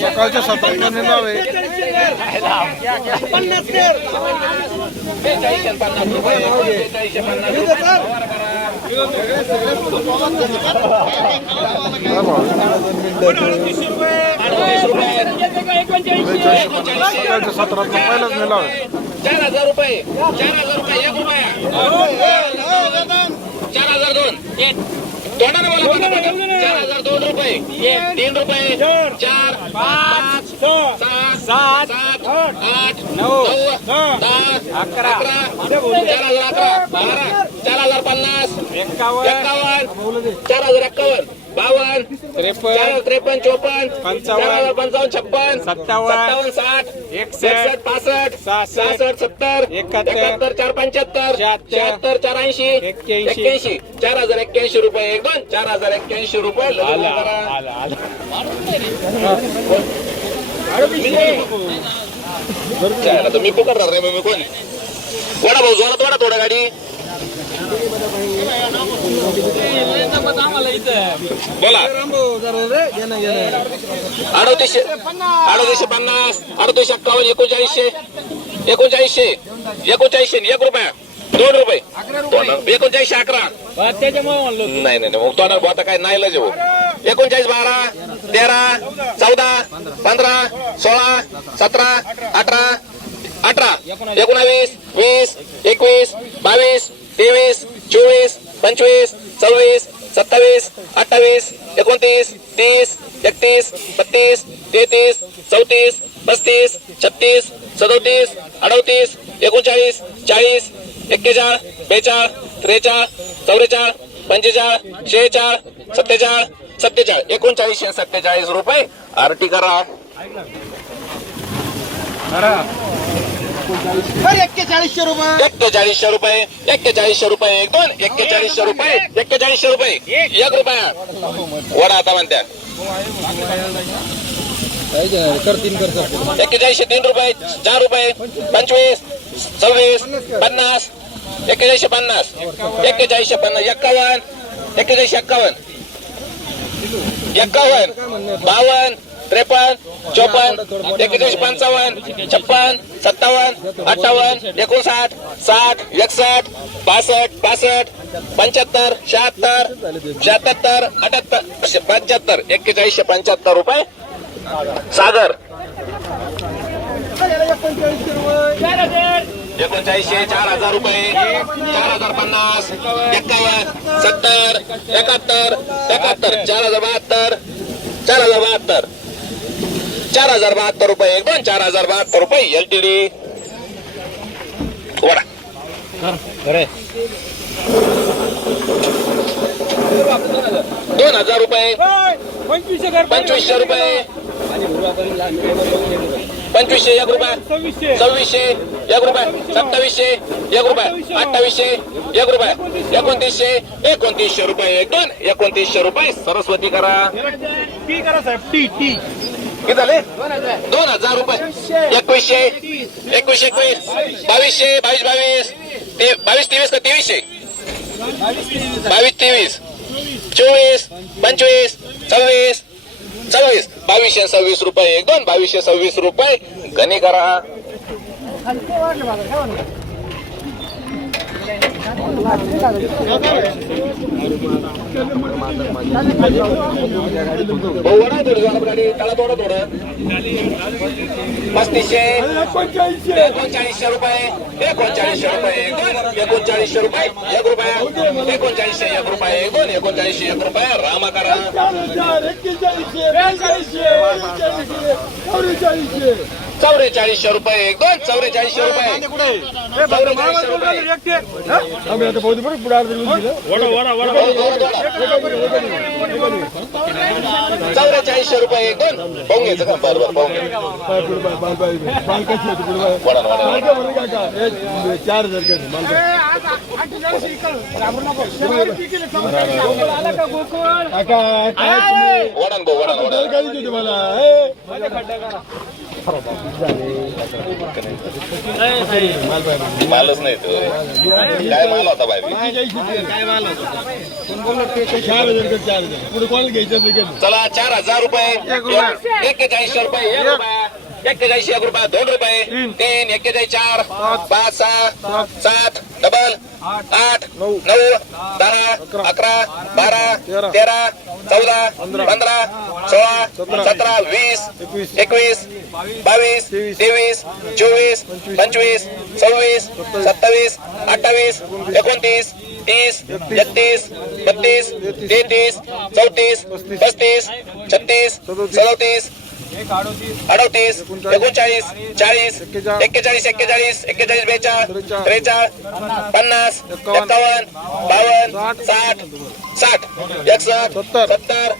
सकाळच्या 17 नाव आहे. 17 पहिलाच नेला 4000 रुपये 4000 रुपये 1 रुपया 4002 तोंडाने बोला 4002 रुपये 3 रुपये 4 5 6 7 8 9 10 11 4011 12 4050 51 4051 52 53 54 55 56 57 60 61 65 66 70 71 475 76 480 81 4081 रुपये 1 2 4081 रुपये मी पुकारणार रे मी कोण कोणा भाऊ जोरात वाढा थोडा गाडी बोला 3850 3851 39 1 रुपया 2 रुपये 39 11 नाही मग तो आता काय नाही लज 39 12 13 14 15 16 17 18 18 19 20 21 22 23 24 25 26 27 28 29 30 31 32 33 34 35 36 37 38 39 40 41 42 43 44 45 46 47 47 39 47 रुपये आरटी करा 4100 रुपये 4100 रुपये 4100 रुपये 1 2 4100 रुपये 4100 रुपये 1 रुपया वडा आता म्हणत्या 41 3 रुपये 4 रुपये 25 26 50 41 50 41 50 51 41 51 51 52 53 54 41 55 56 57 58 59 60 61 62 65 75 76 77 78 75 41 75 रुपये सागर 39 4000 रुपये 4050 51 70 71 71 4072 4072 4072 रुपये 1 2 4072 रुपये एलटीडी वडा 2000 रुपये 2500 रुपये 2500 1 रुपया 2600 1 रुपया 2700 1 रुपया 2800 1 रुपया 2900 रुपये 1 2 2900 रुपये सरस्वती करा किती झाले 2000 रुपये 2100 21 2200 22 23 का 2300 22 23 24 25 26 26 2226 रुपये 1 2 2226 रुपये गणी करा थोडं 3500 3900 रुपये 3900 रुपये 3900 रुपये 1 रुपया 3900 1 रुपये 1 2 3900 1 रुपया रामा करा 4400 रुपये 1 2 4400 रुपये 4400 रुपये 1 2 पाहून घ्यायचं का बरोबर पाहून वडा मालच नाही तो काय माल होता बाई चला 4000 रुपये 41 रुपये 41 रुपये 2 रुपये 3 41 4 5 6 7 डबल 8 9 10 11 12 13 14 15 16 17 20 21 22 23 24 25 26 27 28 29 30 31 32 33 34 35 36 37 38 39 40 41 41 42 43 50 51 52 60 60 61 70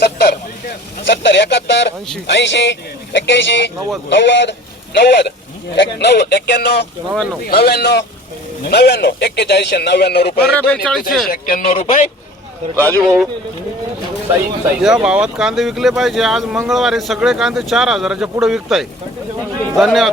70 70 71 80 81 90 91 99 41 91 रुपये राजू भाऊ या भावात कांदे विकले पाहिजे. आज मंगळवारी सगळे कांदे 4000च्या पुढे विकताय. धन्यवाद.